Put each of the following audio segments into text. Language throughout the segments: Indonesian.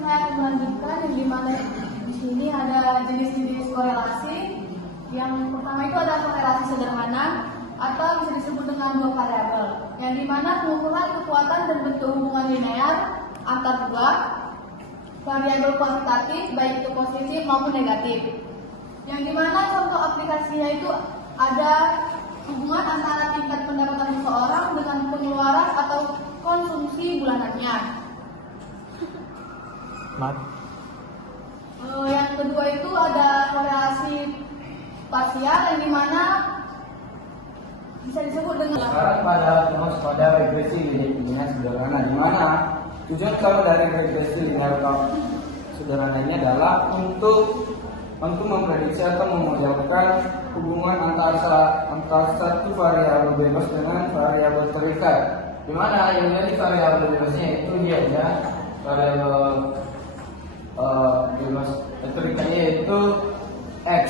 saya akan melanjutkan yang dimana di sini ada jenis-jenis korelasi. Yang pertama itu ada korelasi sederhana atau bisa disebut dengan dua variabel, yang dimana pengukuran kekuatan dan bentuk hubungan linear antar dua variabel kuantitatif, baik itu positif maupun negatif. Yang dimana contoh aplikasinya itu ada hubungan antara tingkat pendapatan seseorang dengan pengeluaran atau konsumsi bulanannya. Yang kedua itu ada korelasi parsial, yang dimana bisa disebut dengan sekarang pada regresi linear sederhana, di mana tujuan utama dari regresi linear sederhana ini adalah untuk memprediksi atau memodelkan hubungan antara satu variabel bebas dengan variabel terikat, di mana yang menjadi variabel bebasnya itu dia ya variabel bebas terikatnya yaitu x,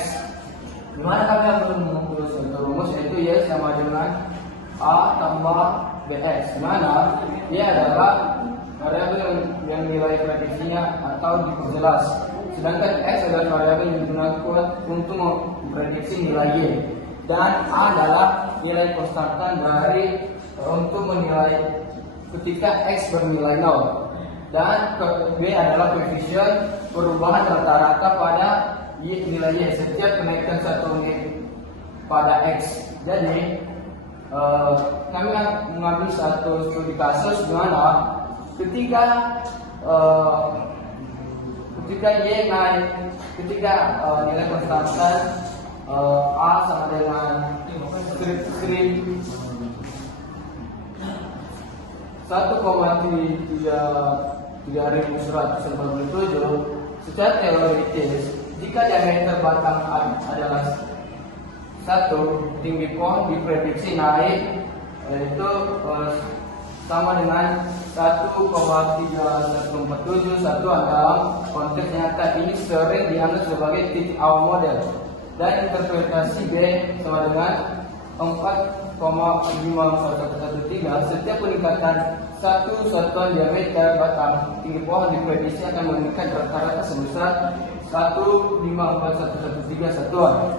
di mana kami akan mengumpul suatu rumus yaitu y sama dengan a tambah bx, di mana dia adalah variabel yang nilai prediksinya atau diperjelas, sedangkan x adalah variabel yang digunakan untuk memprediksi nilai y, dan a adalah nilai konstantan dari untuk menilai ketika x bernilai 0, dan b adalah koefisien perubahan rata-rata pada nilai y setiap kenaikan satu unit pada x. Jadi kami akan mengambil satu studi kasus di mana ketika y naik, ketika nilai konstantan a sama dengan strip 1,3147, secara teoritis jika diameter batang adalah 1, tinggi pohon diprediksi naik yaitu sama dengan 1,3147. Dalam konteks nyata ini sering dianggap sebagai titik awal model, dan interpretasi B sama dengan 4,54113. Setiap peningkatan satu satuan diameter batang tinggi pohon diprediksi akan meningkat rata-rata sebesar 1,54113 satuan.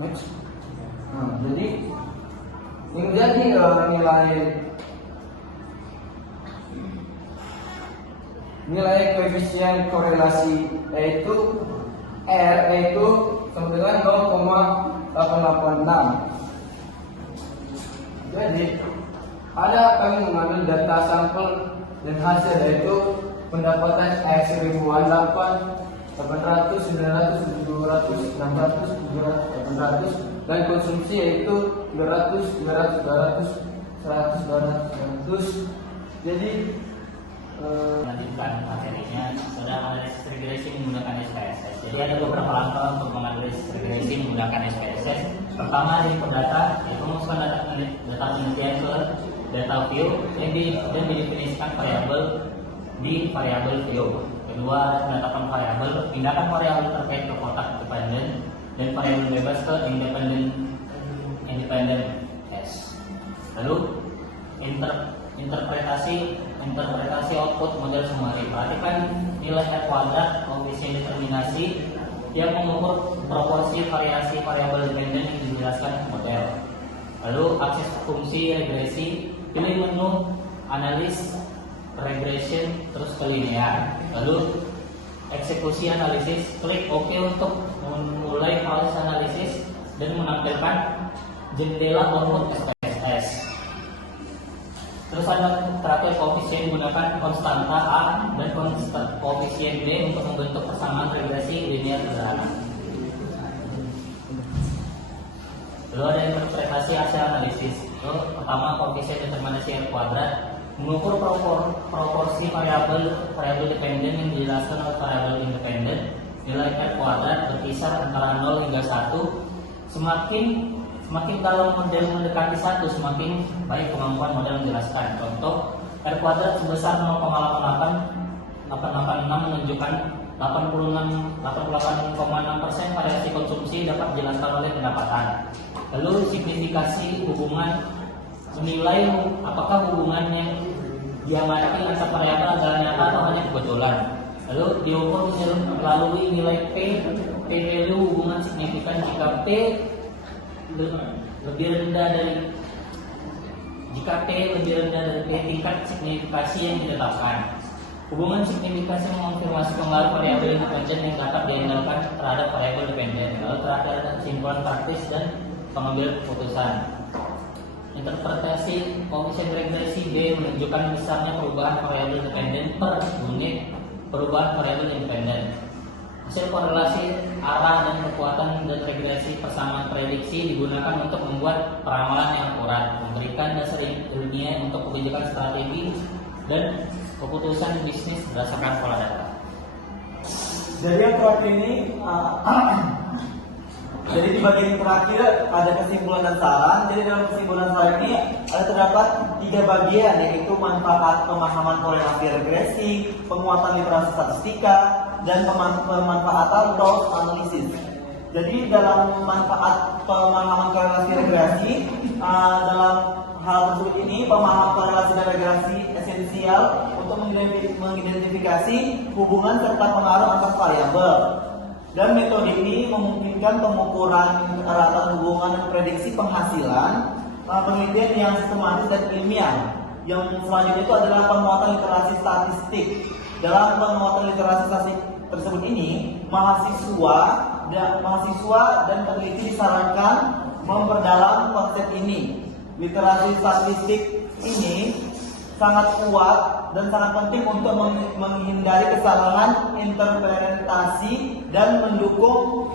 Next. Jadi yang menjadi nilai koefisien korelasi yaitu R yaitu sama dengan 0,886. Jadi kami mengambil data sampel dan hasil yaitu pendapatan X ribuan 800, 900, 700, 600, 700, 800, dan konsumsi yaitu 200, 200, 200, 100, 200. Jadi melanjutkan materinya sudah analisis regresi menggunakan SPSS. Jadi ada beberapa langkah untuk menganalisis regresi menggunakan SPSS. Pertama, input data, yaitu memasukkan data penelitian ke data view dan didefinisikan variabel di variabel view. Kedua, penetapan variabel, pindahkan variabel terkait ke kotak independen dan variabel bebas ke independen S. Lalu interpretasi output model summary. Perhatikan nilai R kuadrat koefisien determinasi yang mengukur proporsi variasi variabel dependen yang dijelaskan model. Lalu akses fungsi regresi, pilih menu analis regression terus ke linear. Lalu eksekusi analisis, klik OK untuk memulai proses analisis dan menampilkan jendela output SPSS. Terus ada terakhir koefisien menggunakan konstanta A dan koefisien B untuk membentuk persamaan regresi linear sederhana. Lalu ada interpretasi hasil analisis. Pertama, koefisien determinasi R kuadrat mengukur proporsi variabel dependen yang dijelaskan oleh variabel independen. Nilai R kuadrat berkisar antara 0 hingga 1. Semakin dalam model mendekati 1, semakin baik kemampuan model menjelaskan. Contoh, R kuadrat sebesar 0,886 menunjukkan 88,6% variasi konsumsi dapat dijelaskan oleh pendapatan. Lalu simplifikasi hubungan menilai apakah hubungan yang diamati antara variabel adalah nyata atau hanya kebetulan. Lalu diukur melalui nilai P value hubungan signifikan jika P lebih rendah dari tingkat signifikasi yang ditetapkan. Hubungan signifikasi mengonfirmasi kembali variabel independen yang dapat diandalkan terhadap variabel dependen. Lalu terakhir ada kesimpulan praktis dan pengambil keputusan. Interpretasi koefisien regresi B menunjukkan besarnya perubahan variabel dependen per unit perubahan variabel independen. Hasil korelasi arah dan kekuatan dan regresi persamaan prediksi digunakan untuk membuat peramalan yang akurat, memberikan dasar ilmiah untuk kebijakan strategi dan keputusan bisnis berdasarkan pola data. Jadi yang terakhir ini, jadi di bagian terakhir ada kesimpulan dan saran. Jadi dalam kesimpulan saran ini ada terdapat 3 bagian, yaitu manfaat pemahaman korelasi regresi, penguatan literasi statistika, dan pemanfaatan loss analisis. Jadi dalam manfaat pemahaman korelasi regresi, dalam hal tersebut ini pemahaman korelasi dan regresi esensial untuk mengidentifikasi hubungan serta pengaruh antar variabel. Dan metode ini memungkinkan pengukuran rata hubungan dan prediksi penghasilan, penelitian yang sistematis dan ilmiah. Yang selanjutnya itu adalah penguatan literasi statistik. Dalam penguatan literasi statistik tersebut ini, mahasiswa dan peneliti disarankan memperdalam konsep ini. Literasi statistik ini sangat kuat dan sangat penting untuk menghindari kesalahan interpretasi dan mendukung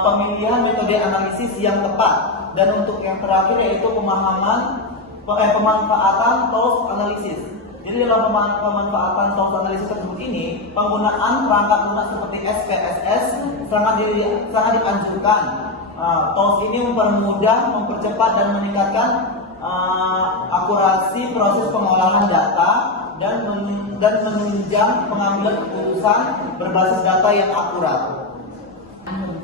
pemilihan metode analisis yang tepat. Dan untuk yang terakhir yaitu pemanfaatan tools analisis. Jadi dalam pemanfaatan tools analisis tersebut ini, penggunaan perangkat lunak seperti SPSS sangat dianjurkan. Tools ini mempermudah, mempercepat dan meningkatkan akurasi proses pengolahan data dan menunjang pengambilan keputusan berbasis data yang akurat.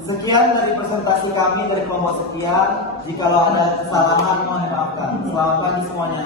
Sekian dari presentasi kami dari kelompok sekian. Jikalau ada kesalahan mohon dimaafkan. Selamat pagi semuanya.